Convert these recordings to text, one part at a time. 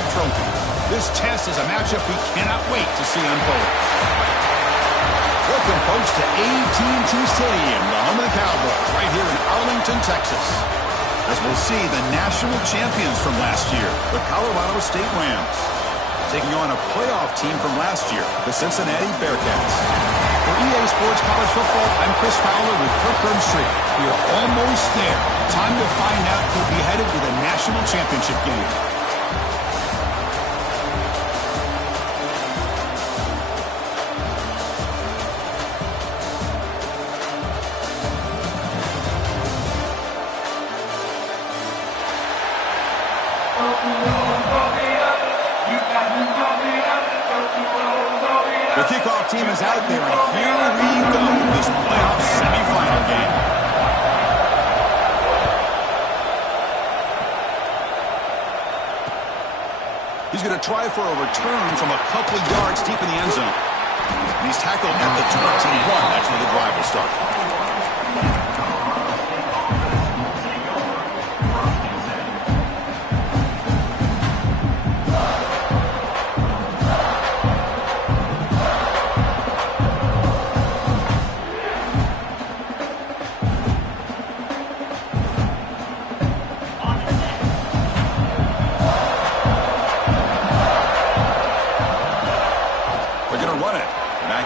championship trophy. This test is a matchup we cannot wait to see unfold. Welcome, folks, to AT&T Stadium, the home of the Cowboys, right here in Arlington, Texas. As we'll see the national champions from last year, the Colorado State Rams, taking on a playoff team from last year, the Cincinnati Bearcats. For EA Sports College Football, I'm Chris Fowler with Kirk Herbstreit. We are almost there. Time to find out who'll be headed to the national championship game. The kickoff team is out there, and here we go, this playoff semifinal game. He's going to try for a return from a couple of yards deep in the end zone. And he's tackled at the 21. That's where the drive will start.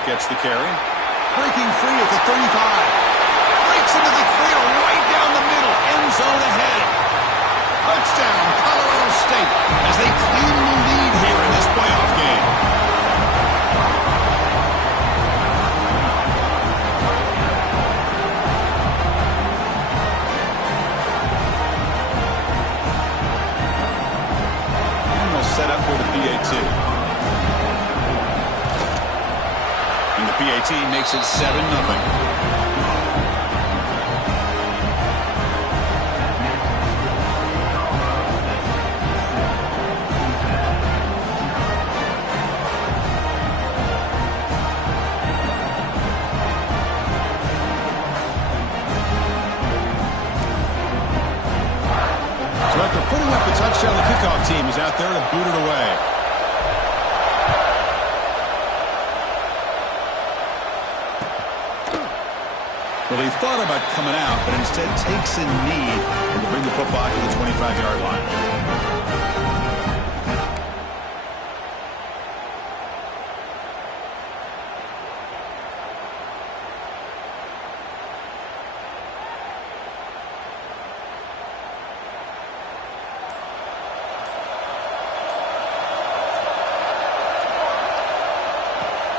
Gets the carry. Breaking free at the 35. Breaks into the clear right down the middle. End zone ahead. Touchdown, Colorado State, as they claim the lead here in this playoff game. And they'll set up for the PAT. PAT makes it 7-0. So after putting up the touchdown, the kickoff team is out there to boot it away. Well, he thought about coming out, but instead takes a knee and will bring the football to the 25-yard line.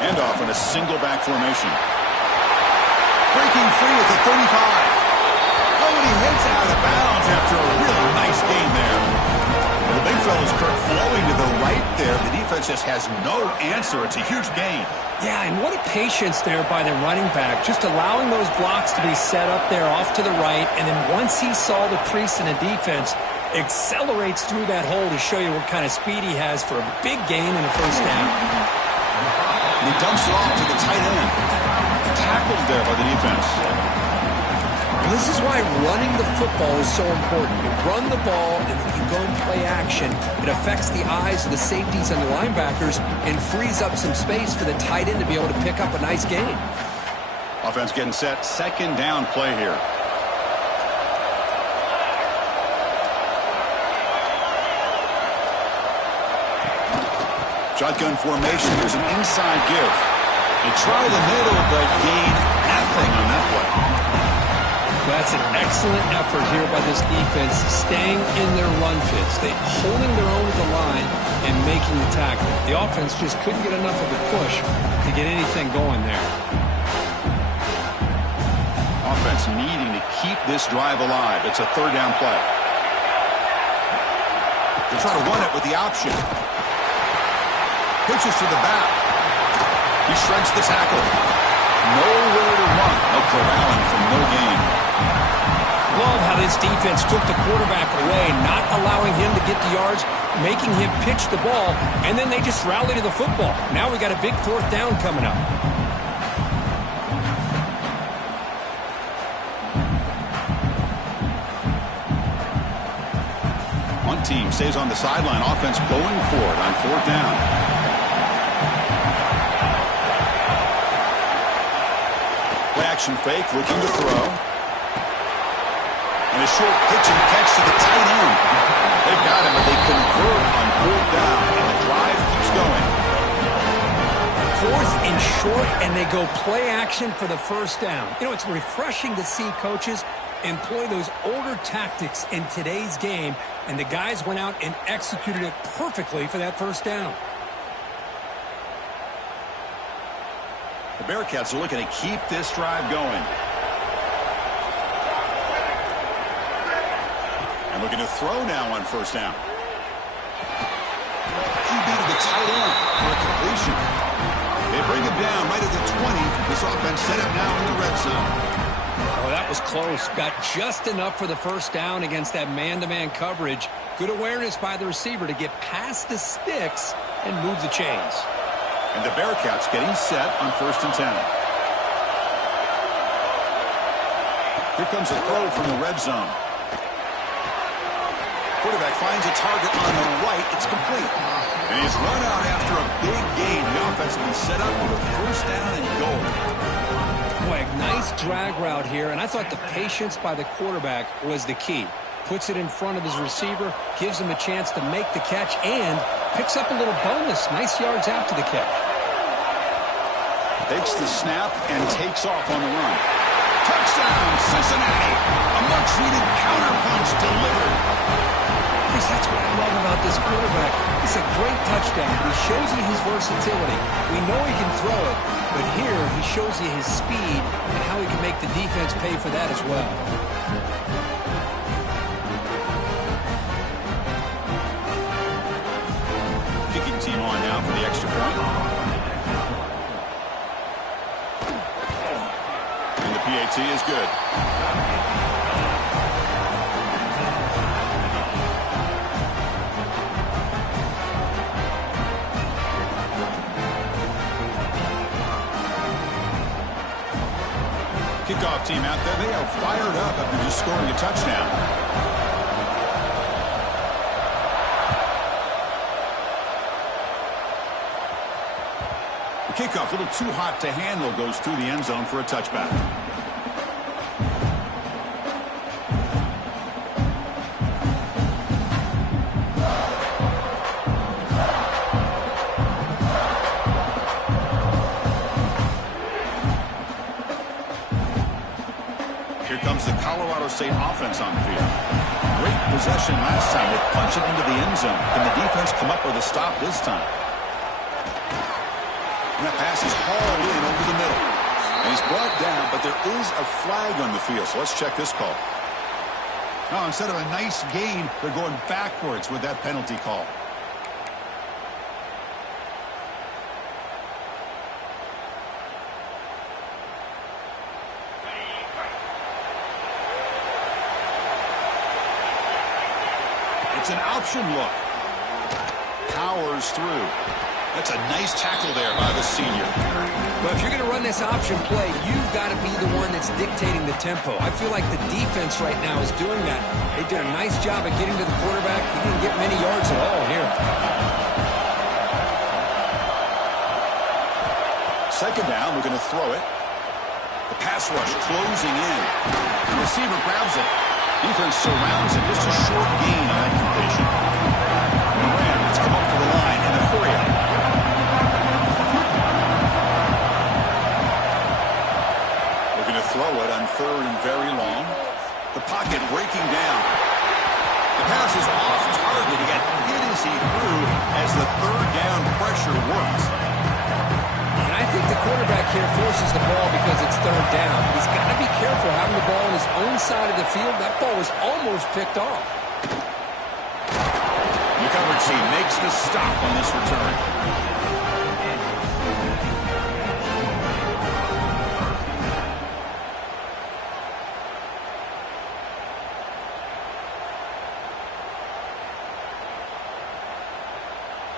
And off in a single back formation. Breaking free at the 35. Oh, and he heads out of bounds after a really nice gain there. Well, the big fella's Kirk flowing to the right there. The defense just has no answer. It's a huge gain. Yeah, and what a patience there by the running back. Just allowing those blocks to be set up there off to the right. And then once he saw the crease in the defense, accelerates through that hole to show you what kind of speed he has for a big gain in the first down. And he dumps it off to the tight end. Tackled there by the defense. Well, this is why running the football is so important. You run the ball, and if you go and play action, it affects the eyes of the safeties and the linebackers and frees up some space for the tight end to be able to pick up a nice gain. Offense getting set. Second down play here. Shotgun formation. Here's an inside give. They try the middle, but gain nothing on that play. That's an excellent effort here by this defense, staying in their run fits. They holding their own at the line and making the tackle. The offense just couldn't get enough of a push to get anything going there. Offense needing to keep this drive alive. It's a third down play. They try to run it with the option. Pitches to the back. He shreds the tackle. Nowhere to run. No corralling from no gain. Love how this defense took the quarterback away, not allowing him to get the yards, making him pitch the ball, and then they just rally to the football. Now we got a big fourth down coming up. team stays on the sideline. Offense going for it on 4th down. Play action fake, looking to throw. And a short pitch and catch to the tight end. They've got him, but they convert on 4th down, and the drive keeps going. 4th and short, and they go play action for the 1st down. You know, it's refreshing to see coaches employ those older tactics in today's game, and the guys went out and executed it perfectly for that 1st down. The Bearcats are looking to keep this drive going. And looking to throw now on 1st down. QB to the tight end for a completion. They bring him down right at the 20. This offense set up now in the red zone. Oh, that was close. Got just enough for the 1st down against that man-to-man coverage. Good awareness by the receiver to get past the sticks and move the chains. And the Bearcats getting set on 1st and 10. Here comes a throw from the red zone. Quarterback finds a target on the right. It's complete. And he's run out after a big gain. The offense will be set up for a 1st down and goal. Boy, a nice drag route here, and I thought the patience by the quarterback was the key. Puts it in front of his receiver, gives him a chance to make the catch, and picks up a little bonus. Nice yards after the catch. Takes the snap and takes off on the run. Touchdown, Cincinnati. A much-needed counterpunch delivered. Chris, that's what I love about this quarterback. It's a great touchdown. He shows you his versatility. We know he can throw it, but here he shows you his speed and how he can make the defense pay for that as well. Kicking team on now for the extra point. And the PAT is good. Kickoff team out there. They are fired up after just scoring a touchdown. The kickoff, a little too hot to handle, goes through the end zone for a touchback. Here comes the Colorado State offense on the field. Great possession last time. They punch it into the end zone. Can the defense come up with a stop this time? And that pass is hauled in over the middle. And he's brought down, but there is a flag on the field. So let's check this call. Now, instead of a nice gain, they're going backwards with that penalty call. It's an option look. Powers through. That's a nice tackle there by the senior. But if you're going to run this option play, you've got to be the one that's dictating the tempo. I feel like the defense right now is doing that. They did a nice job of getting to the quarterback. He didn't get many yards at all here. Second down, we're going to throw it. The pass rush closing in. The receiver grabs it. Defense surrounds it. Just a short gain on that completion. The Rams come up to the line in a hurry up. We're going to throw it on 3rd and very long. The pocket breaking down. The pass is off target. He got hit as he threw as the 3rd down pressure works. I think the quarterback here forces the ball because it's 3rd down. He's got to be careful having the ball on his own side of the field. That ball was almost picked off. The coverage team makes the stop on this return.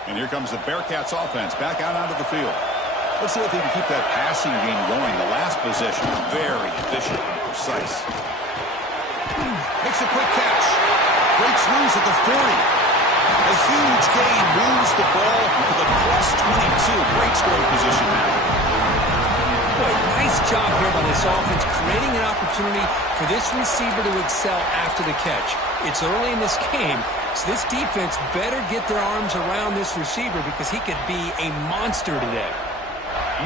And here comes the Bearcats offense back out onto the field. Let's see if they can keep that passing game going. The last possession, very efficient and precise. Makes a quick catch. breaks loose at the 40. A huge gain moves the ball to the +22. Great scoring position now. Boy, nice job here by this offense, creating an opportunity for this receiver to excel after the catch. It's early in this game, so this defense better get their arms around this receiver because he could be a monster today.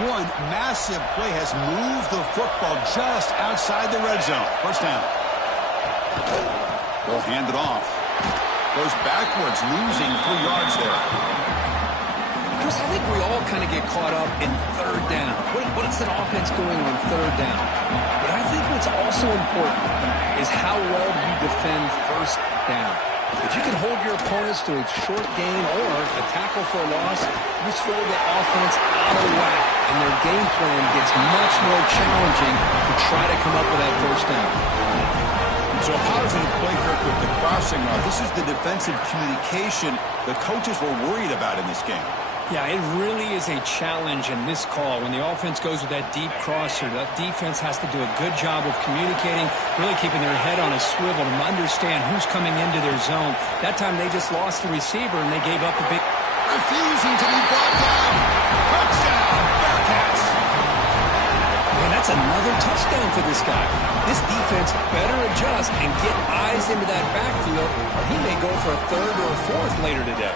One massive play has moved the football just outside the red zone. First down. They'll hand it off. Goes backwards, losing 3 yards there. Chris, I think we all kind of get caught up in third down. What is an offense doing on third down? But I think what's also important is how well you defend first down. If you can hold your opponents to a short gain or a tackle for a loss, you throw the offense out of whack, and their game plan gets much more challenging to try to come up with that first down. So a positive play, Kirk, with the crossing route. This is the defensive communication the coaches were worried about in this game. Yeah, it really is a challenge in this call. When the offense goes with that deep crosser, that defense has to do a good job of communicating, really keeping their head on a swivel to understand who's coming into their zone. That time they just lost the receiver and they gave up a big... Refusing to be brought down. Touchdown, Bearcats. Man, that's another touchdown for this guy. This defense better adjust and get eyes into that backfield, or he may go for a third or a fourth later today.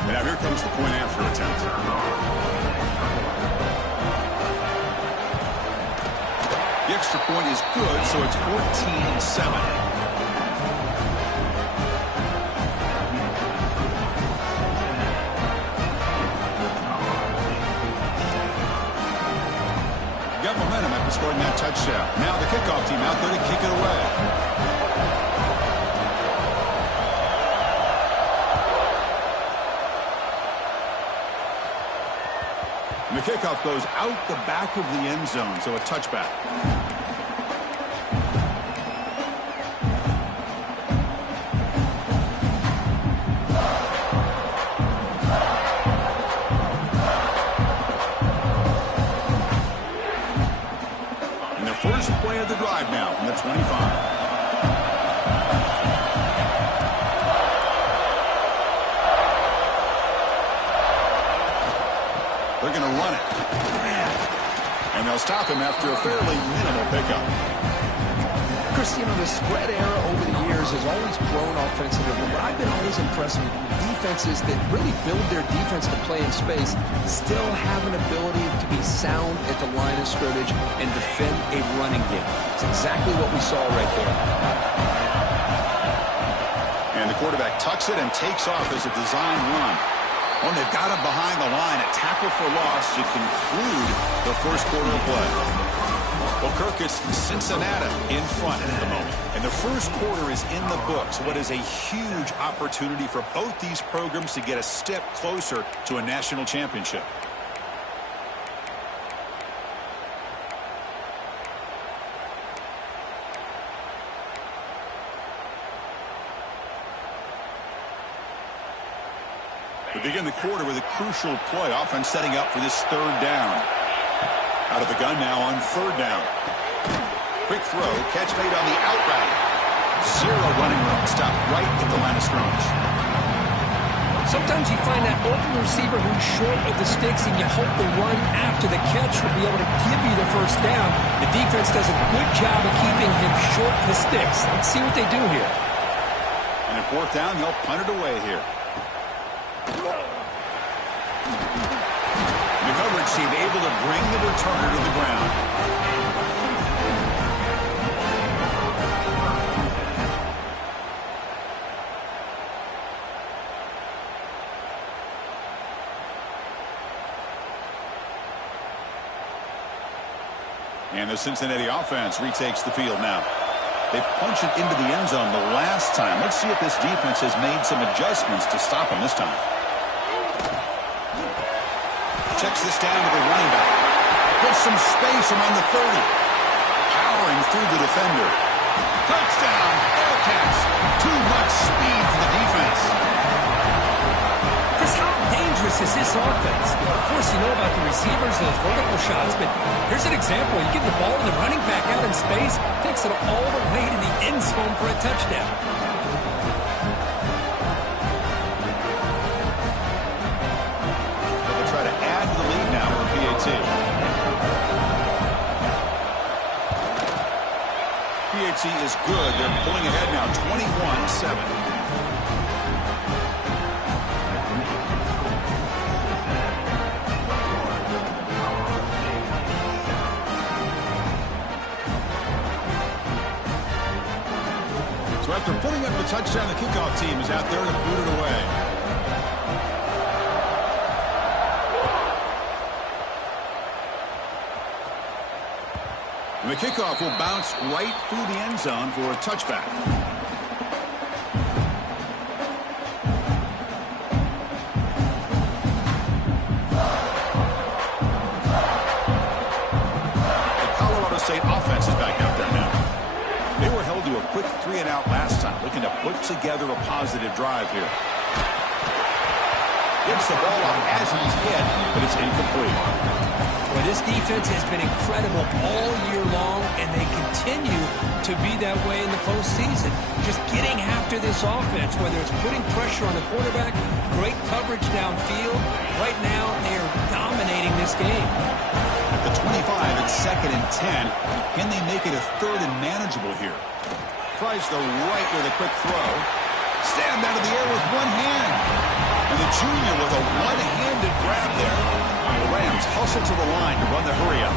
And now here comes the point after attempt. The extra point is good, so it's 14-7. Got momentum after scoring that touchdown. Now the kickoff team out there to kick it away. And the kickoff goes out the back of the end zone, so a touchback. And the first play of the drive now from the 25. They're going to run it. And they'll stop him after a fairly minimal pickup. Chris, you know, the spread era over the years has always grown offensively, but what I've been always impressed with defenses that really build their defense to play in space still have an ability to be sound at the line of scrimmage and defend a running game. It's exactly what we saw right there. And the quarterback tucks it and takes off as a design run. When they've got him behind the line, a tackle for loss to conclude the first quarter of play. Well, Kirk, it's Cincinnati in front at the moment. And the first quarter is in the books. What is a huge opportunity for both these programs to get a step closer to a national championship. We begin the quarter with a crucial play. Offense setting up for this third down. Out of the gun now on third down. Quick throw. Catch made on the out route. Zero running room. Stopped right at the line of scrimmage. Sometimes you find that open receiver who's short of the sticks, and you hope the run after the catch will be able to give you the first down. The defense does a good job of keeping him short of the sticks. Let's see what they do here. And at fourth down, they'll punt it away here. The coverage team able to bring the returner to the ground. And the Cincinnati offense retakes the field now. They punch it into the end zone the last time. Let's see if this defense has made some adjustments to stop them this time. Checks this down to the running back. Gets some space around the 30. Powering through the defender. Touchdown, Bearcats. Too much speed for the defense. Chris, how dangerous is this offense? Of course, you know about the receivers and those vertical shots, but here's an example. You give the ball to the running back out in space, takes it all the way to the end zone for a touchdown. They'll try to add to the lead now with PAT. PAT is good. They're pulling ahead now, 21-7. So after putting up the touchdown, the kickoff team is out there to boot it away. And the kickoff will bounce right through the end zone for a touchback. The Colorado State offense is back out there now. They were held to a quick 3-and-out last time, looking to put together a positive drive here. Gets the ball off as he's hit, but it's incomplete. Well, this defense has been incredible all year long, and they continue to be that way in the postseason. Just getting after this offense, whether it's putting pressure on the quarterback, great coverage downfield. Right now, they are dominating this game. The 25 at 2nd and 10. Can they make it a 3rd and manageable here? Tries the right with a quick throw. Stand out of the air with one hand. And the junior with a one-handed grab there. The Rams hustle to the line to run the hurry up.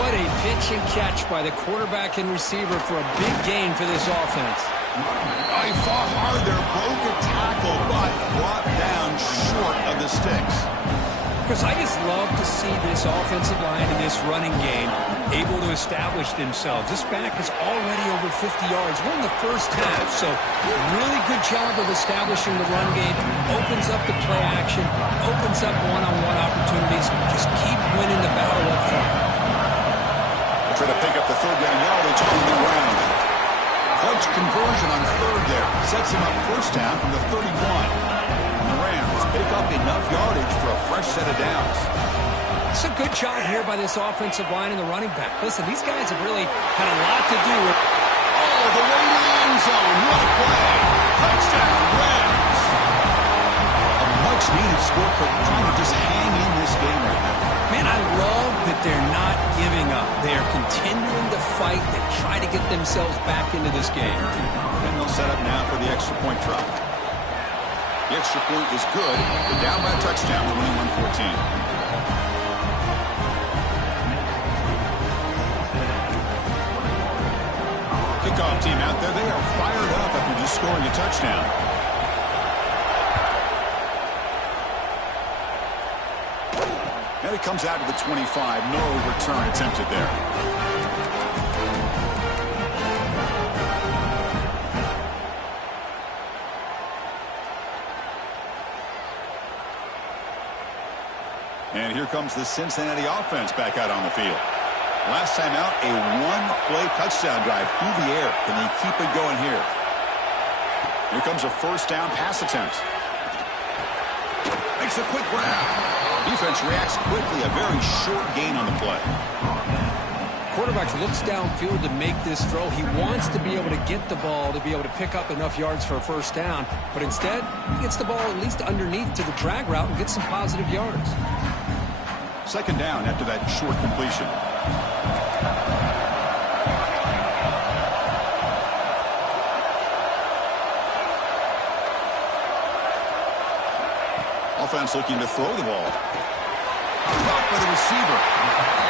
What a pitch and catch by the quarterback and receiver for a big gain for this offense. He fought hard there, broke a tackle, but brought down short of the sticks. Chris, I just love to see this offensive line in this running game able to establish themselves. This back is already over 50 yards. We're in the first half, so really good job of establishing the run game. Opens up the play action, opens up one-on-one opportunities. Just keep winning the battle up front. They'll try to pick up the 3rd down yardage on the ground. Clutch conversion on 3rd there. Sets him up 1st down from the 31. The Rams pick up enough yardage for a fresh set of downs. It's a good job here by this offensive line and the running back. Listen, these guys have really had a lot to do with... Oh, the way to the end zone. What a play. Touchdown, Rams. A much-needed score for trying to just hang in this game right now. Man, I love that they're not giving up. They are continuing to fight. They try to get themselves back into this game. And they'll set up now for the extra point try. The extra point is good. They're down by a touchdown. They're winning 1-14. Kickoff team out there. They are fired up after just scoring a touchdown. And it comes out to the 25. No return attempted there. And here comes the Cincinnati offense back out on the field. Last time out, a one-play touchdown drive through the air. Can they keep it going here? Here comes a 1st down pass attempt. Makes a quick grab. Defense reacts quickly. A very short gain on the play. Quarterback looks downfield to make this throw. He wants to be able to get the ball to be able to pick up enough yards for a 1st down. But instead, he gets the ball at least underneath to the drag route and gets some positive yards. 2nd down after that short completion. Offense looking to throw the ball. Caught by the receiver.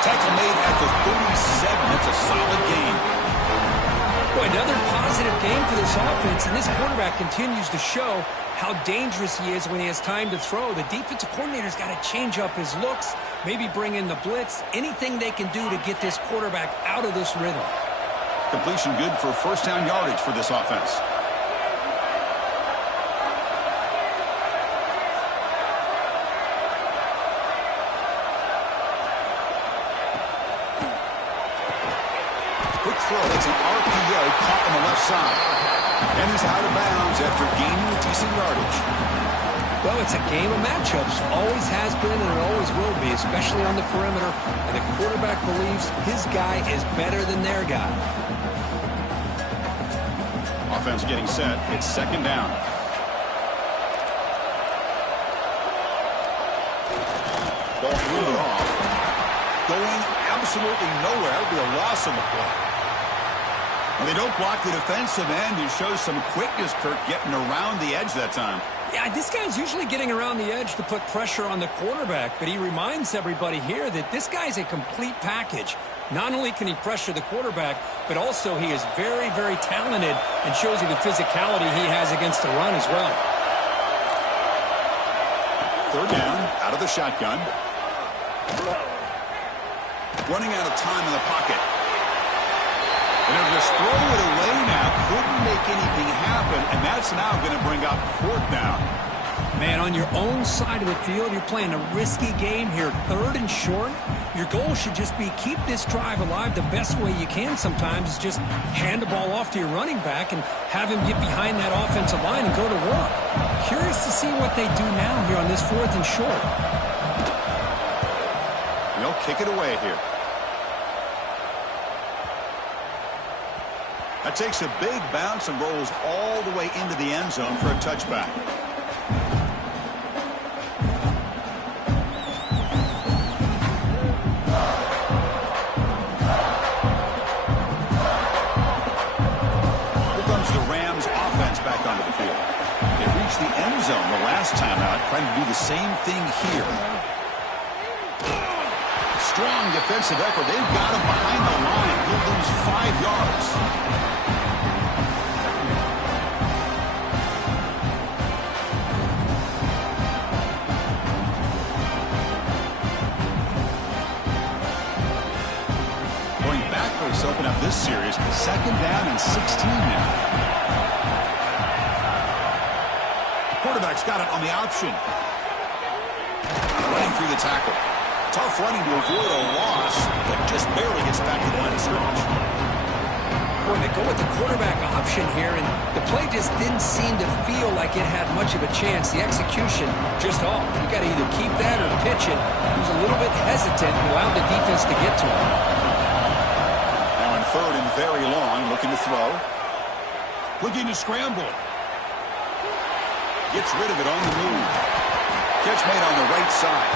Tackle made at the 37. That's a solid gain. Boy, another positive game for this offense, and this quarterback continues to show how dangerous he is when he has time to throw. The defensive coordinator's got to change up his looks, maybe bring in the blitz, anything they can do to get this quarterback out of this rhythm. Completion good for 1st down yardage for this offense. Quick throw. It's an RPO caught on the left side. And he's out of bounds after gaining a decent yardage. Well, it's a game of matchups. Always has been and it always will be, especially on the perimeter. And the quarterback believes his guy is better than their guy. Offense getting set. It's second down. Ball moving off. Going absolutely nowhere. It'll be a loss on the play. When they don't block the defensive end, it shows some quickness, Kirk, getting around the edge that time. Yeah, this guy's usually getting around the edge to put pressure on the quarterback, but he reminds everybody here that this guy's a complete package. Not only can he pressure the quarterback, but also he is very, very talented and shows you the physicality he has against the run as well. Third down, out of the shotgun. Running out of time in the pocket. And they'll just throw it away now. Couldn't make anything happen, and that's now going to bring up fourth down. Man, on your own side of the field, you're playing a risky game here. Third and short. Your goal should just be keep this drive alive the best way you can sometimes is just hand the ball off to your running back and have him get behind that offensive line and go to work. Curious to see what they do now here on this fourth and short. They'll kick it away here. That takes a big bounce and rolls all the way into the end zone for a touchback. Here comes the Rams offense back onto the field. They reached the end zone the last time out, trying to do the same thing here. Strong defensive effort. They've got him behind the line. He'll lose 5 yards. Open up this series. Second down and 16 now. Quarterback's got it on the option. Running through the tackle. Tough running to avoid a loss, but just barely gets back to the line of scrimmage. Boy, they go with the quarterback option here, and the play just didn't seem to feel like it had much of a chance. The execution just off. You got to either keep that or pitch it. He was a little bit hesitant and allowed the defense to get to him. Third and very long, looking to throw. Looking to scramble. Gets rid of it on the move. Catch made on the right side.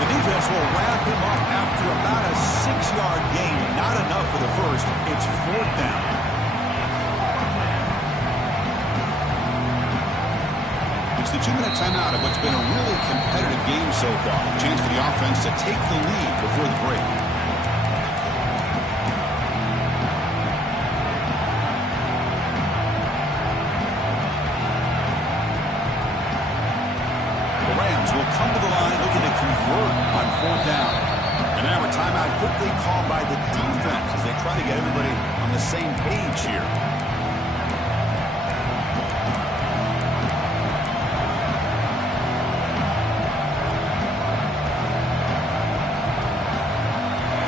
The defense will wrap him up after about a 6-yard gain. Not enough for the first. It's fourth down. It's the 2-minute timeout of what's been a really competitive game so far. Chance for the offense to take the lead before the break. Come to the line looking to convert on fourth down. And now a timeout quickly called by the defense as they try to get everybody on the same page here.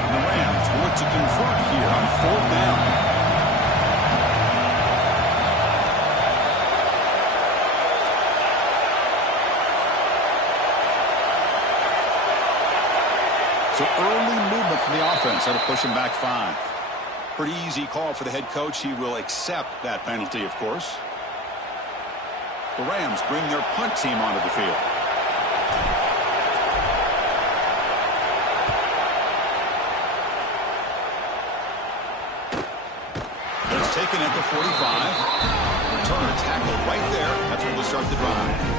And the Rams will look to convert here on fourth down. So early movement from the offense. That'll push him back 5. Pretty easy call for the head coach. He will accept that penalty, of course. The Rams bring their punt team onto the field. It's taken at the 45. Return tackle right there. That's where we'll start the drive.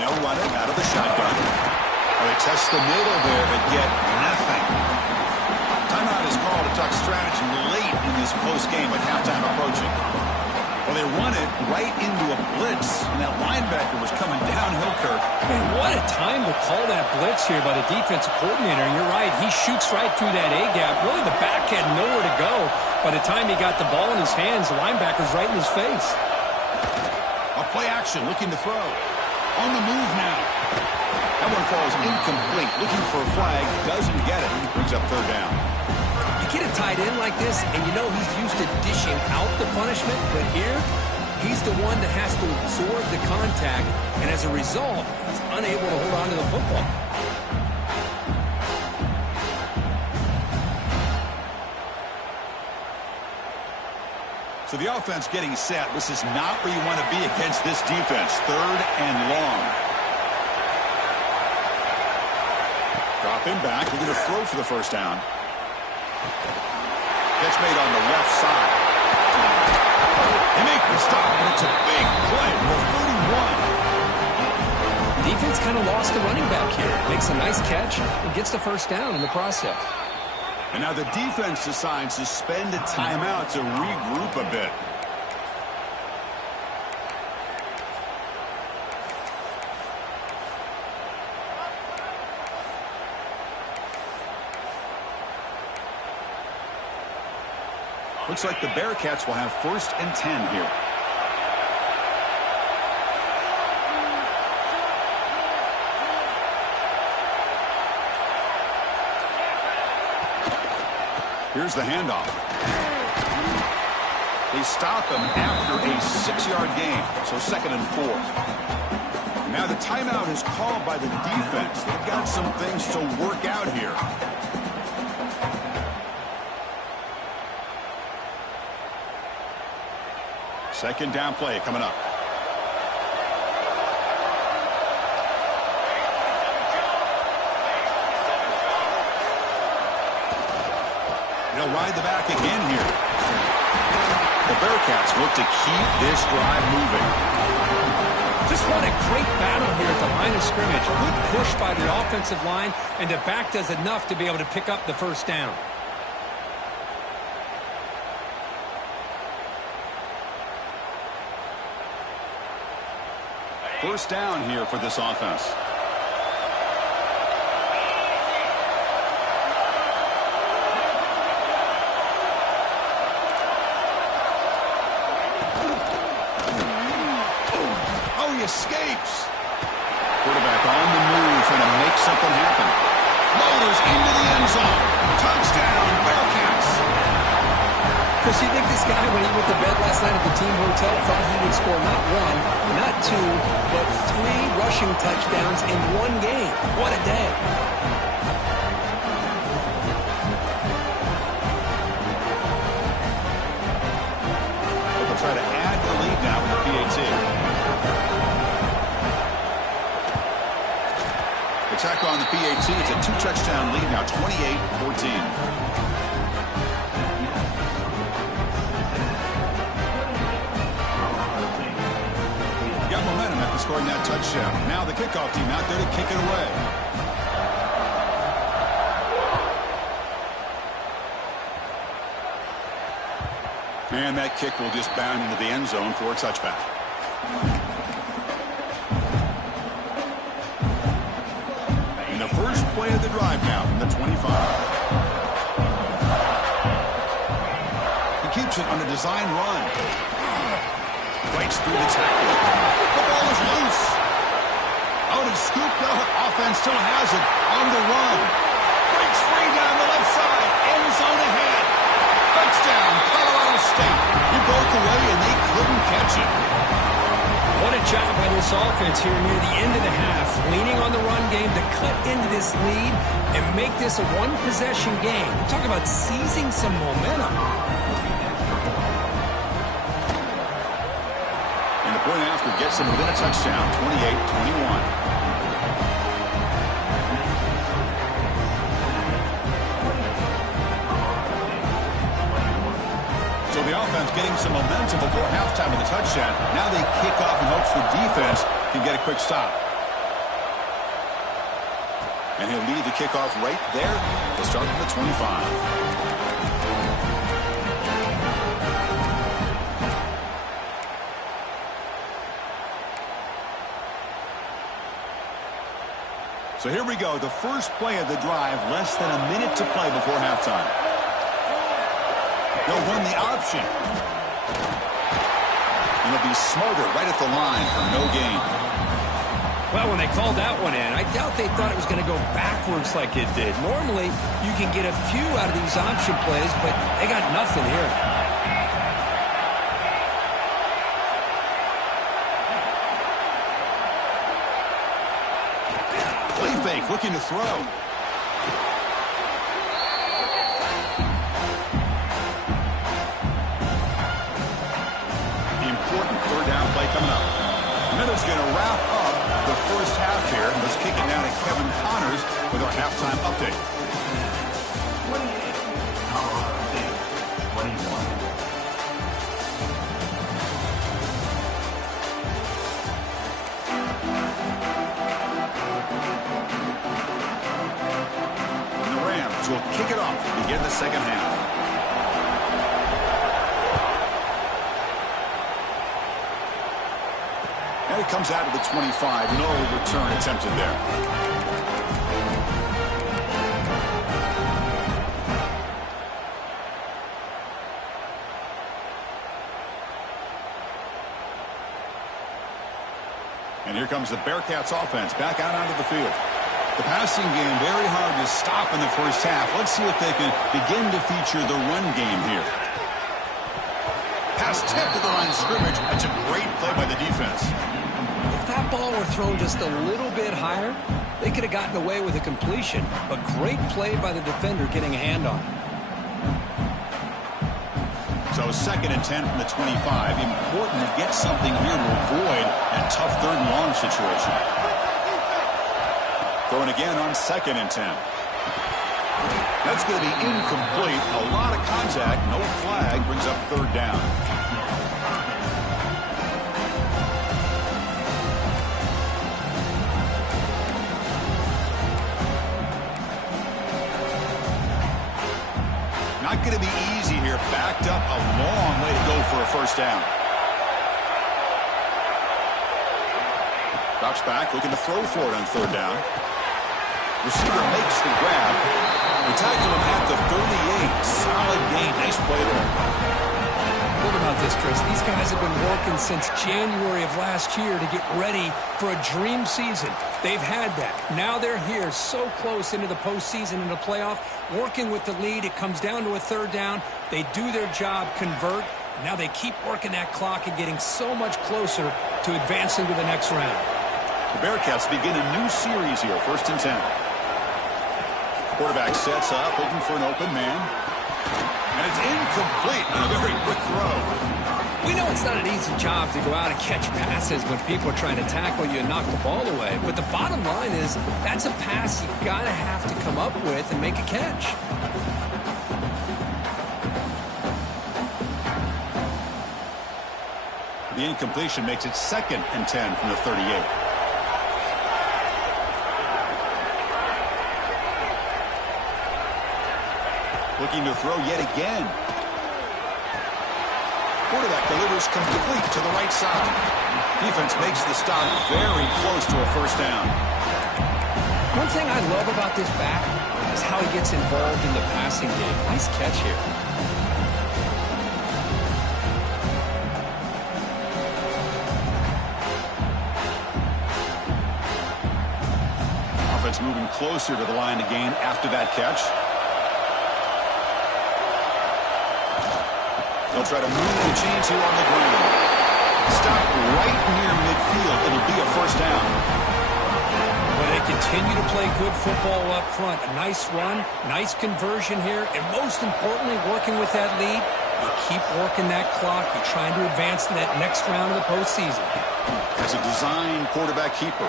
They'll run it out of the shotgun. They test the middle there, but get nothing. Timeout is called to talk strategy late in this close game with halftime approaching. Well, they run it right into a blitz, and that linebacker was coming downhill, Kirk. Man, what a time to call that blitz here by the defensive coordinator. And you're right, he shoots right through that A-gap. Really, the back had nowhere to go. By the time he got the ball in his hands, the linebacker's right in his face. Play action, looking to throw. On the move now. That one falls incomplete. Looking for a flag. Doesn't get it. Brings up third down. You get a tight end like this, and you know he's used to dishing out the punishment, but here, he's the one that has to absorb the contact, and as a result, he's unable to hold on to the football. So the offense getting set. This is not where you want to be against this defense. Third and long. Drop him back. We're going to throw for the first down. Catch made on the left side. They make the stop, and it's a big play for 31. Defense kind of lost the running back here. Makes a nice catch and gets the first down in the process. And now the defense decides to spend a timeout to regroup a bit. Looks like the Bearcats will have 1st and 10 here. Here's the handoff. They stop him after a 6-yard gain, so 2nd and 4. Now the timeout is called by the defense. They've got some things to work out here. Second down play coming up. They'll ride the back again here. The Bearcats look to keep this drive moving. Just what a great battle here at the line of scrimmage. Good push by the offensive line, and the back does enough to be able to pick up the first down. First down here for this offense. Escapes. Quarterback on the move, trying to make something happen. Rolls into the end zone. Touchdown, Bearcats. Chris, you think this guy, when he went to bed last night at the team hotel, thought he would score not 1, not 2, but 3 rushing touchdowns in one game? What a day. They'll try to add the lead now with the PAT. Attack on the PAT. It's a 2-touchdown lead now, 28-14. Got momentum after scoring that touchdown. Now the kickoff team out there to kick it away. And that kick will just bound into the end zone for a touchback. First play of the drive now from the 25. He keeps it on a design run. Breaks through the tackle. The ball is loose. Out and scooped out. Offense still has it on the run. Breaks free down the left side. End zone ahead. Touchdown, Colorado State. He broke away and they couldn't catch it. What a job by this offense here near the end of the half, leaning on the run game to cut into this lead and make this a one-possession game. We're talking about seizing some momentum. And the point after gets him within a touchdown, 28-21. So the offense getting some momentum before halftime with a touchdown. Now they kick off in hopes the defense can get a quick stop. And he'll lead the kickoff right there. They'll start from the 25. So here we go. The first play of the drive, less than a minute to play before halftime. They'll run the option. And the to be smothered right at the line for no gain. Well, when they called that one in, I doubt they thought it was going to go backwards like it did. Normally, you can get a few out of these option plays, but they got nothing here. Play fake, looking to throw. Important third down play coming up. Minutes going to wrap up the first half here. Let's kick it down to Kevin Connors with our halftime update. 28, Colorado State, 21. And the Rams will kick it off to begin the second half. And it comes out to the 25. No return attempted there. And here comes the Bearcats offense back out onto the field. The passing game very hard to stop in the first half. Let's see if they can begin to feature the run game here. Pass tipped to the line of scrimmage. That's a great play by the defense. If that ball were thrown just a little bit higher, they could have gotten away with a completion. But great play by the defender getting a hand on it. So 2nd and 10 from the 25. Important to get something here to avoid a tough 3rd and long situation. Throwing again on 2nd and 10. That's going to be incomplete. A lot of contact. No flag. Brings up 3rd down. Not going to be easy here. Backed up a long way to go for a first down. Drops back, looking to throw for it on 3rd down. Receiver makes the grab. We tackle him at the 38. Solid gain. Nice play there. What about this, Chris? These guys have been working since January of last year to get ready for a dream season. They've had that. Now they're here so close into the postseason and the playoff, working with the lead. It comes down to a 3rd down. They do their job, convert. Now they keep working that clock and getting so much closer to advancing to the next round. The Bearcats begin a new series here. 1st and 10. Quarterback sets up, looking for an open man. And it's incomplete on a very quick throw. We know it's not an easy job to go out and catch passes when people are trying to tackle you and knock the ball away. But the bottom line is that's a pass you've got to have to come up with and make a catch. The incompletion makes it 2nd and 10 from the 38. Looking to throw yet again. Quarterback delivers complete to the right side. Defense makes the stop very close to a first down. One thing I love about this back is how he gets involved in the passing game. Nice catch here. Offense moving closer to the line of gain after that catch. They'll try to move the chains here on the ground. Stop right near midfield. It'll be a first down. But they continue to play good football up front. A nice run, nice conversion here, and most importantly, working with that lead, you keep working that clock. You're trying to advance to that next round of the postseason. As a design quarterback keeper.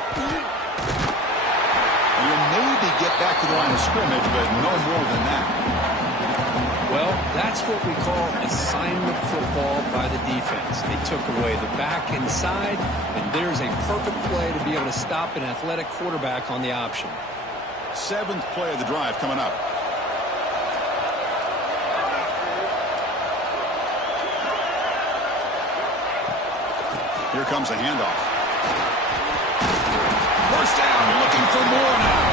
You'll maybe get back to the line of scrimmage, but no more than that. Well, that's what we call assignment football by the defense. They took away the back inside, and there's a perfect play to be able to stop an athletic quarterback on the option. 7th play of the drive coming up. Here comes a handoff. First down, looking for more now.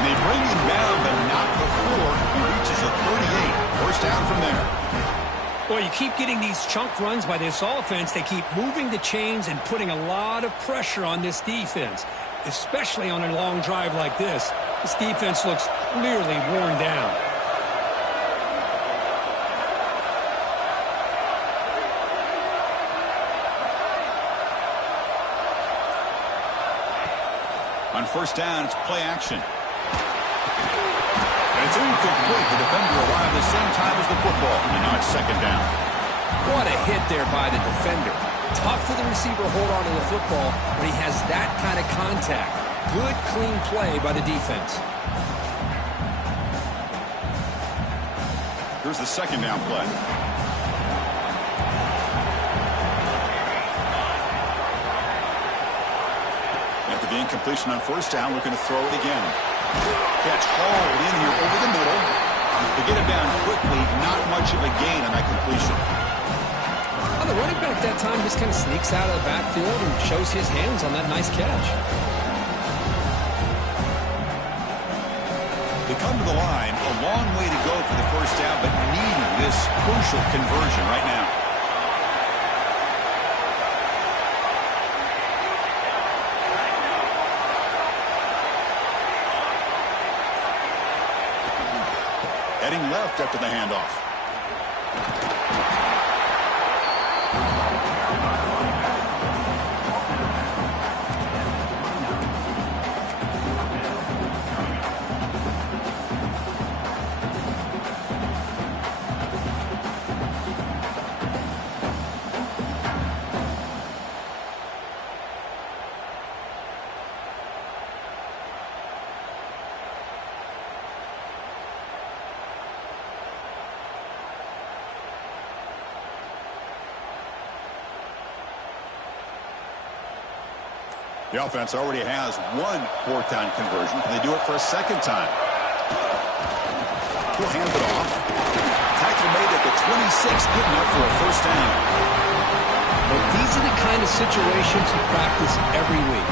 And they bring him down, but not before he reaches a 38. First down from there. Well, you keep getting these chunk runs by this offense. They keep moving the chains and putting a lot of pressure on this defense, especially on a long drive like this. This defense looks clearly worn down. On first down, it's play action. And it's incomplete. The defender arrived at the same time as the football. And now it's second down. What a hit there by the defender. Tough for the receiver to hold on to the football when he has that kind of contact. Good, clean play by the defense. Here's the second down play. After the incompletion on first down, looking to throw it again. Catch hauled in here over the middle. To get it down quickly, not much of a gain on that completion. Well, the running back that time just kind of sneaks out of the backfield and shows his hands on that nice catch. They come to the line, a long way to go for the first down, but needing this crucial conversion right now. Heading left after the handoff. The offense already has one fourth down conversion. Can they do it for a second time? He'll hand it off. Tackle made at the 26, good enough for a first down. But these are the kind of situations you practice every week.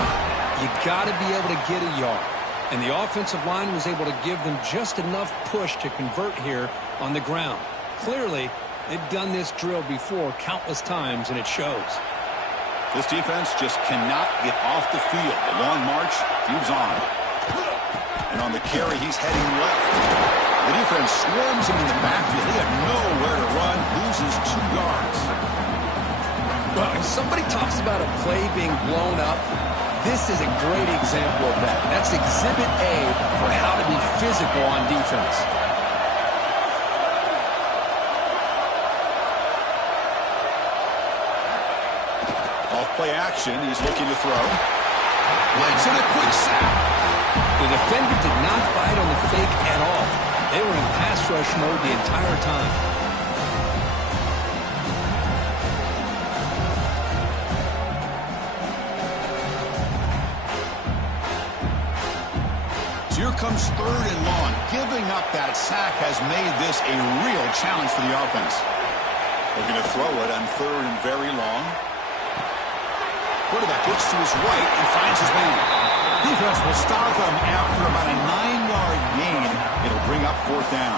You got to be able to get a yard. And the offensive line was able to give them just enough push to convert here on the ground. Clearly, they've done this drill before countless times, and it shows. This defense just cannot get off the field. The long march moves on. And on the carry, he's heading left. The defense swarms him in the backfield. He had nowhere to run, loses 2 yards. Well, if somebody talks about a play being blown up, this is a great example of that. That's Exhibit A for how to be physical on defense. Play action. He's looking to throw. Legs in a quick sack. The defender did not bite on the fake at all. They were in pass rush mode the entire time. So here comes third and long. Giving up that sack has made this a real challenge for the offense. Looking to throw it on third and very long. Quarterback looks to his right and finds his man. Defense will stop him after about a 9-yard gain. It'll bring up fourth down.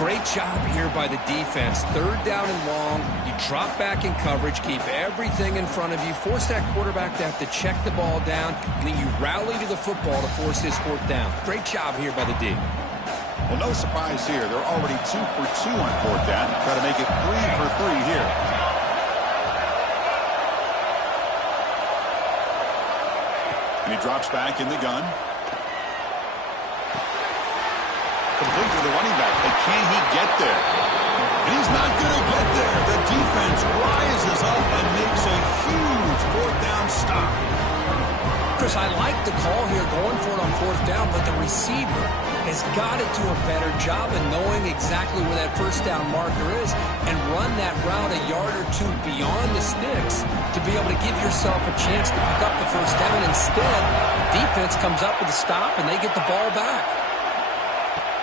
Great job here by the defense. Third down and long. You drop back in coverage, keep everything in front of you, force that quarterback to have to check the ball down, and then you rally to the football to force this fourth down. Great job here by the D. Well, no surprise here. They're already 2 for 2 on fourth down. Try to make it 3 for 3 here. And he drops back in the gun. Complete to the running back. But can he get there? And he's not going to get there. The defense rises up and makes a huge fourth down stop. Chris, I like the call here going for it on fourth down, but the receiver has got to do a better job of knowing exactly where that first down marker is and run that route a yard or 2 beyond the sticks to be able to give yourself a chance to pick up the first down. Instead, the defense comes up with a stop and they get the ball back.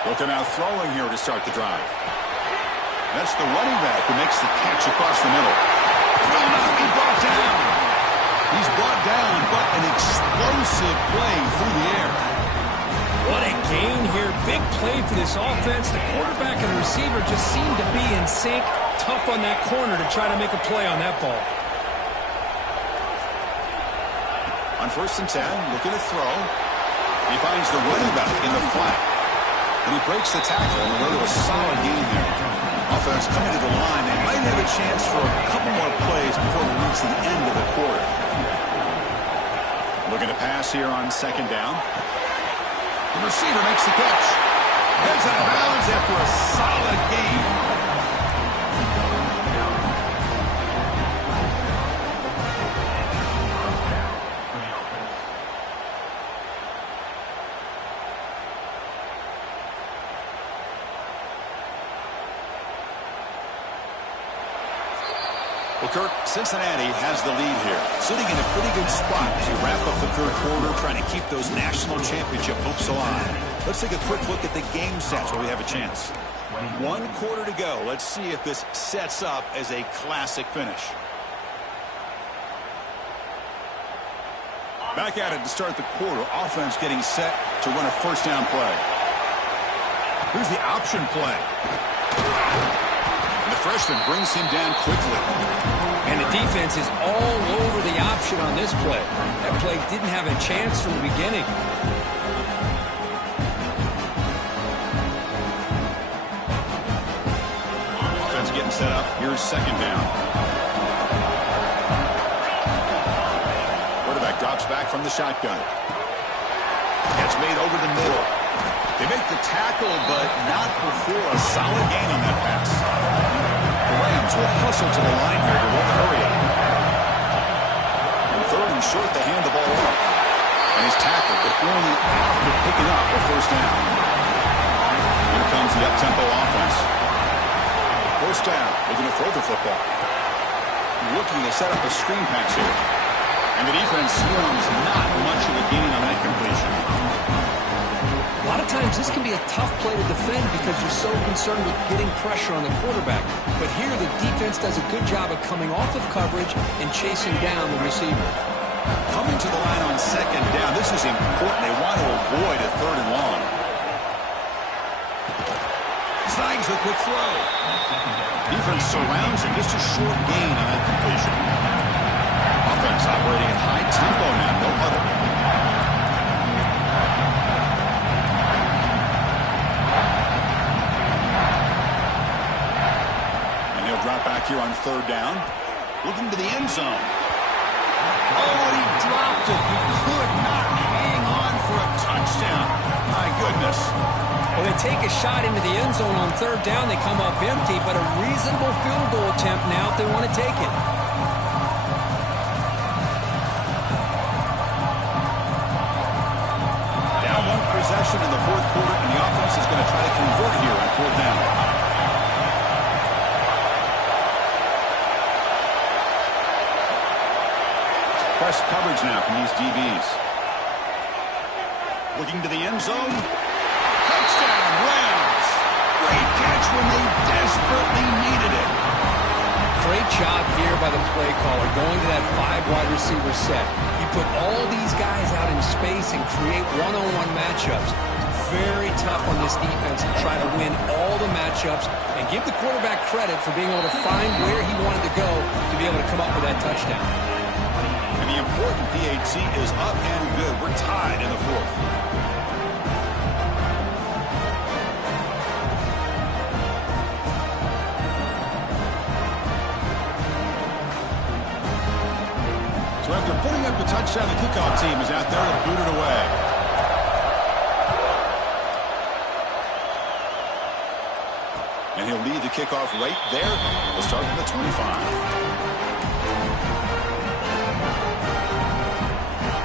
Looking out throwing here to start the drive. That's the running back who makes the catch across the middle. Will not be brought down. He's brought down, but an explosive play through the air. What a gain here. Big play for this offense. The quarterback and the receiver just seem to be in sync. Tough on that corner to try to make a play on that ball. On 1st and 10, looking to throw. He finds the running back in the flat. And he breaks the tackle on the way to a solid gain there. Offense coming to the line. They might have a chance for a couple more plays before we reach the end of the quarter. Looking to pass here on 2nd down. The receiver makes the catch. Heads out of bounds after a solid gain. Well, Kirk, Cincinnati has the lead here, sitting in a pretty good spot as you wrap up the 3rd quarter, trying to keep those national championship hopes alive. Let's take a quick look at the game stats while we have a chance. 1 quarter to go. Let's see if this sets up as a classic finish. Back at it to start the quarter. Offense getting set to run a 1st down play. Here's the option play. The freshman brings him down quickly. And the defense is all over the option on this play. That play didn't have a chance from the beginning. Offense getting set up. Here's 2nd down. Quarterback drops back from the shotgun. Gets made over the middle. They make the tackle, but not before a solid gain on that pass. The Rams will hustle to the line here to run the hurry up. And 3rd and short, they hand the ball off. And he's tackled, but only after picking up a 1st down. Here comes the up-tempo offense. 1st down, looking to throw the football. Looking to set up a screen pass here. And the defense swarms not much of a gain on that completion. A lot of times this can be a tough play to defend because you're so concerned with getting pressure on the quarterback. But here the defense does a good job of coming off of coverage and chasing down the receiver. Coming to the line on 2nd down. This is important. They want to avoid a 3rd and long. Snags the quick throw. Defense surrounds him. Just a short gain on that completion. Offense operating at high tempo now. No huddle. Drop back here on 3rd down. Looking to the end zone. Oh, he dropped it. He could not hang on for a touchdown. My goodness. Well, they take a shot into the end zone on 3rd down. They come up empty, but a reasonable field goal attempt now if they want to take it. Down 1 possession in the 4th quarter, and the offense is going to try to convert here on 4th down. Press coverage now from these DBs. Looking to the end zone. Touchdown, Rams! Great catch when they desperately needed it. Great job here by the play caller, going to that 5 wide receiver set. You put all these guys out in space and create one-on-one matchups. Very tough on this defense to try to win all the matchups and give the quarterback credit for being able to find where he wanted to go to be able to come up with that touchdown. And the important PAT is up and good. We're tied in the 4th. So after putting up the touchdown, the kickoff team is out there to boot it away. And he'll lead the kickoff right there. We'll start from the 25.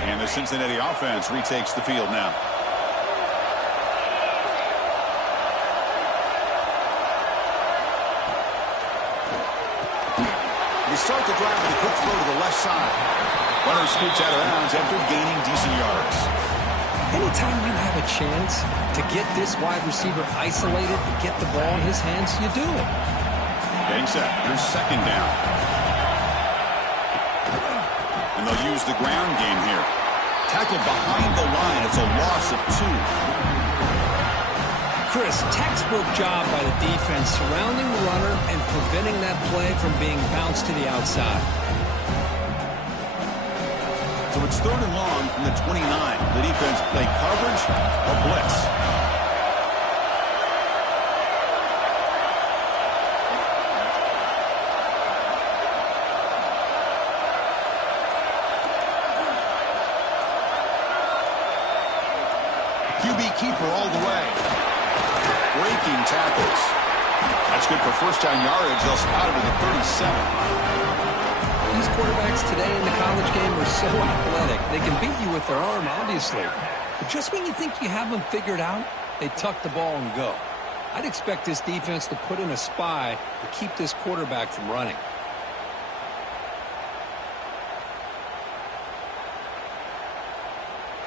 And the Cincinnati offense retakes the field now. They start the drive with a quick throw to the left side. Runner scoots out of bounds after gaining decent yards. Anytime you have a chance to get this wide receiver isolated and get the ball in his hands, you do it. Getting set. Here's 2nd down. And they'll use the ground game here. Tackled behind the line. It's a loss of 2. Chris, textbook job by the defense surrounding the runner and preventing that play from being bounced to the outside. So it's 3rd and long from the 29. The defense played coverage or blitz. QB keeper all the way. Breaking tackles. That's good for first-down yardage. They'll spot it at the 37. These quarterbacks today in the college game are so athletic. They can beat you with their arm, obviously. But just when you think you have them figured out, they tuck the ball and go. I'd expect this defense to put in a spy to keep this quarterback from running.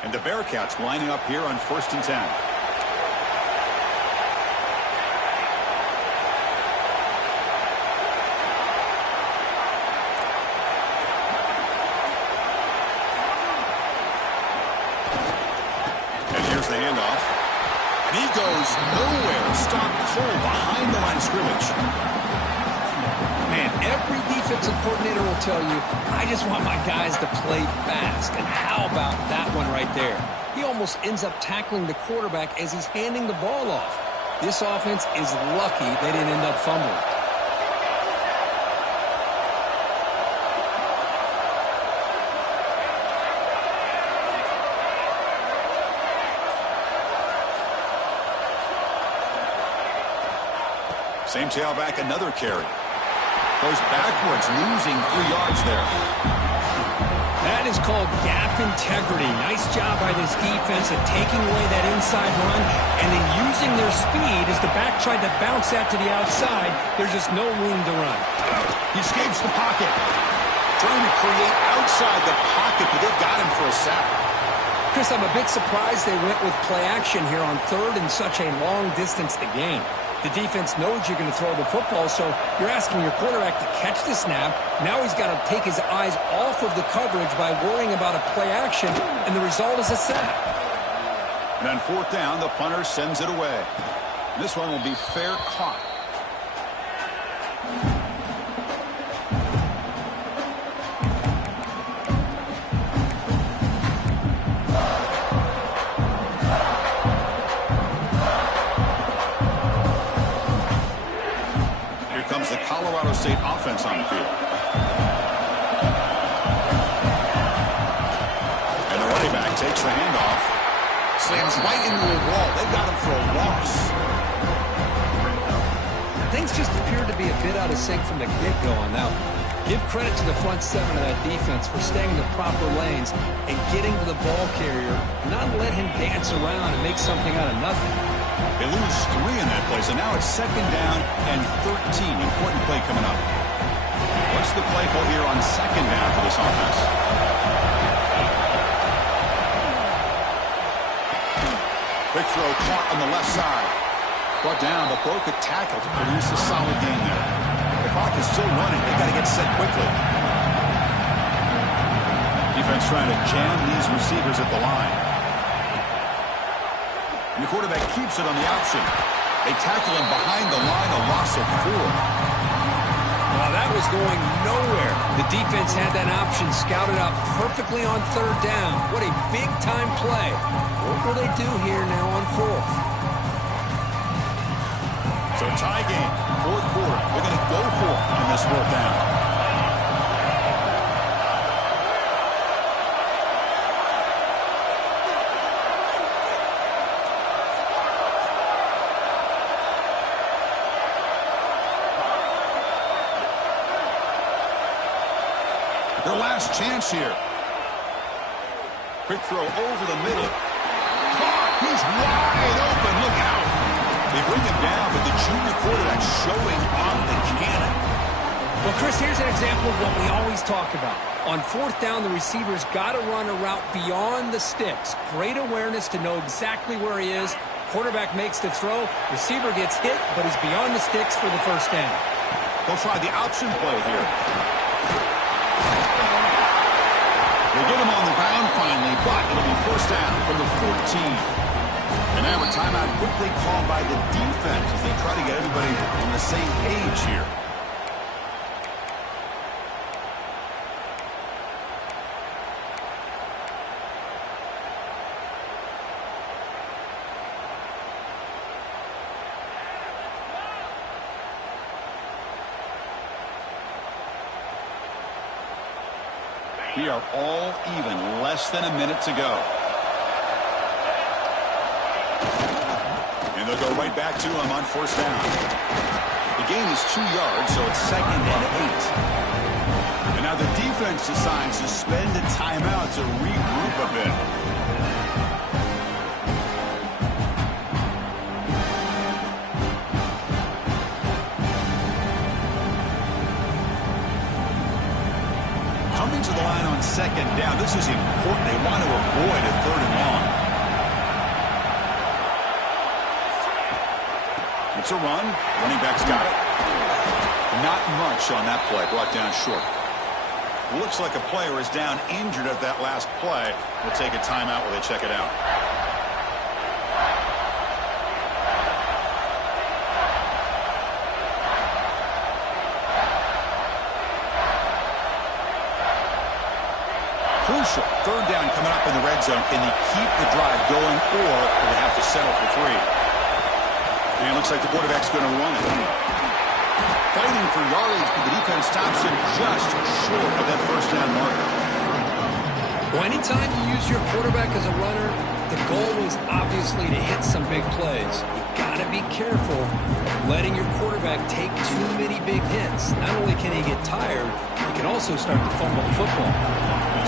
And the Bearcats lining up here on 1st and 10. The handoff. And he goes nowhere. Stopped cold behind the line of scrimmage. Man, every defensive coordinator will tell you, I just want my guys to play fast. And how about that one right there? He almost ends up tackling the quarterback as he's handing the ball off. This offense is lucky they didn't end up fumbling. Same tailback, another carry. Goes backwards, losing 3 yards there. That is called gap integrity. Nice job by this defense at taking away that inside run and then using their speed as the back tried to bounce that to the outside. There's just no room to run. He escapes the pocket. Trying to create outside the pocket, but they've got him for a sack. Chris, I'm a bit surprised they went with play action here on 3rd and such a long distance to gain. The defense knows you're going to throw the football, so you're asking your quarterback to catch the snap. Now he's got to take his eyes off of the coverage by worrying about a play action, and the result is a sack. And on 4th down, the punter sends it away. This one will be fair caught. The Colorado State offense on the field. And the running back takes the handoff. Slams right into a wall. They've got him for a loss. Things just appear to be a bit out of sync from the get-go on that one. Give credit to the front 7 of that defense for staying in the proper lanes and getting to the ball carrier, not let him dance around and make something out of nothing. They lose 3 in that play, so now it's 2nd down and 13. Important play coming up. What's the play call here on 2nd down for this offense? Quick throw caught on the left side. Brought down, but broke a tackle to produce a solid gain there. The clock is still running. They got to get set quickly. Defense trying to jam these receivers at the line. And the quarterback keeps it on the option. They tackle him behind the line, a loss of 4. Well, that was going nowhere. The defense had that option scouted out perfectly on 3rd down. What a big-time play. What will they do here now on 4th? So tie game, 4th quarter. They're going to go for it on this 4th down. Their last chance here. Quick throw over the middle. Caught. He's wide open. Look out. They bring him down, but the junior quarterback showing off the cannon. Well, Chris, here's an example of what we always talk about. On 4th down, the receiver's got to run a route beyond the sticks. Great awareness to know exactly where he is. Quarterback makes the throw. Receiver gets hit, but he's beyond the sticks for the 1st down. They'll try the option play here. They get him on the ground finally, but first down from the 14. And now a timeout quickly called by the defense as they try to get everybody on the same page here. We are all even, less than a minute to go. And they'll go right back to him on first down. The gain is 2 yards, so it's 2nd and 8. And now the defense decides to spend a timeout to regroup a bit. Coming to the line on 2nd down. This is important. They want to avoid a 3rd and long. It's a run. Running back's got it. Not much on that play. Brought down short. Looks like a player is down injured at that last play. We'll take a timeout while they check it out. Crucial. 3rd down coming up in the red zone. Can they keep the drive going, or will they have to settle for 3? And it looks like the quarterback's going to run it. Fighting for yardage, but the defense stops him just short of that first down marker. Well, anytime you use your quarterback as a runner, the goal is obviously to hit some big plays. You got to be careful of letting your quarterback take too many big hits. Not only can he get tired, he can also start to fumble the football.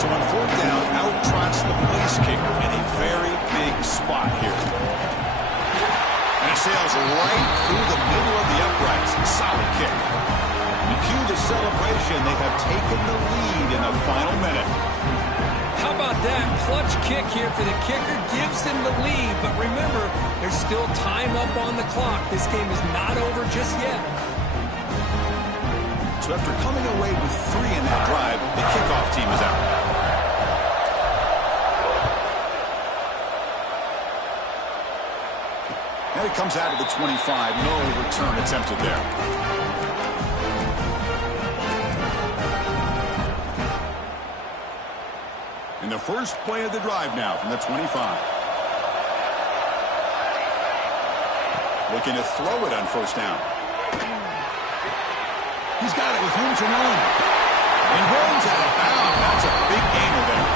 So on 4th down, out trots the place kicker in a very big spot here. And it sails right through the middle of the uprights. Solid kick. And cue the celebration. They have taken the lead in the final minute. How about that? Clutch kick here for the kicker. Gives them the lead. But remember, there's still time up on the clock. This game is not over just yet. So after coming away with 3 in that drive, the kickoff team is out. And it comes out of the 25. No return attempted there. In the first play of the drive now from the 25. Looking to throw it on first down. He's got it with room to run. And runs out of bounds. That's a big gainer there.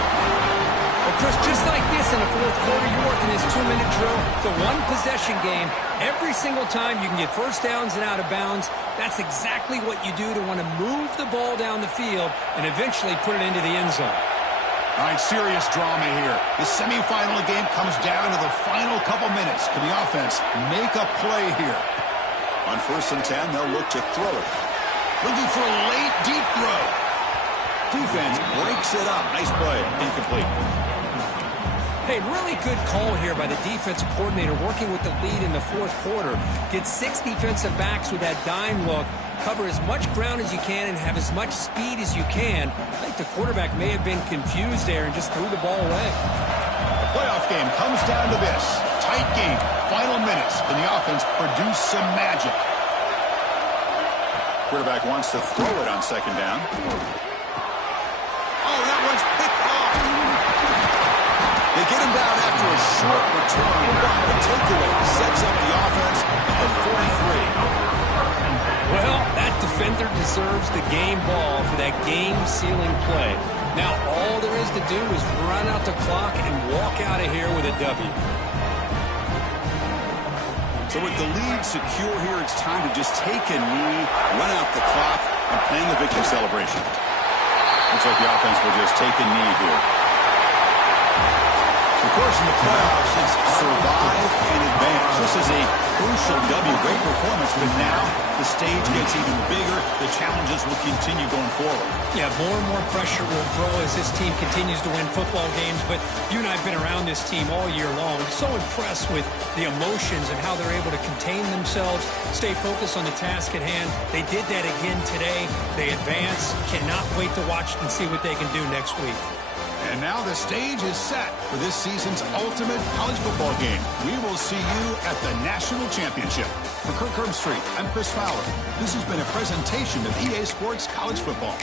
Well, Chris, just like this in the 4th quarter, you're working this 2-minute drill. It's a one-possession game. Every single time you can get first downs and out of bounds. That's exactly what you do to want to move the ball down the field and eventually put it into the end zone. All right, serious drama here. The semifinal game comes down to the final couple minutes. Can the offense make a play here? On 1st and 10, they'll look to throw it. Looking for a late, deep throw. Defense breaks it up. Nice play. Incomplete. Hey, really good call here by the defensive coordinator working with the lead in the 4th quarter. Get 6 defensive backs with that dime look. Cover as much ground as you can and have as much speed as you can. I think the quarterback may have been confused there and just threw the ball away. The playoff game comes down to this. Tight game. Final minutes. Can the offense produce some magic? Quarterback wants to throw it on 2nd down. Oh, that one's picked off. They get him down after a short return. But the takeaway sets up the offense at the 43. Well, that defender deserves the game ball for that game-sealing play. Now, all there is to do is run out the clock and walk out of here with a W. So with the lead secure here, it's time to just take a knee, run out the clock, and plan the victory celebration. Looks like the offense will just take a knee here. Of course, in the playoffs, it's survive and advance. This is a crucial W. Great performance, but now the stage gets even bigger. The challenges will continue going forward. Yeah, more and more pressure will grow as this team continues to win football games, but you and I have been around this team all year long. I'm so impressed with the emotions and how they're able to contain themselves, stay focused on the task at hand. They did that again today. They advance. Cannot wait to watch and see what they can do next week. And now the stage is set for this season's ultimate college football game. We will see you at the National Championship. For Kirk Herbstreit, I'm Chris Fowler. This has been a presentation of EA Sports College Football.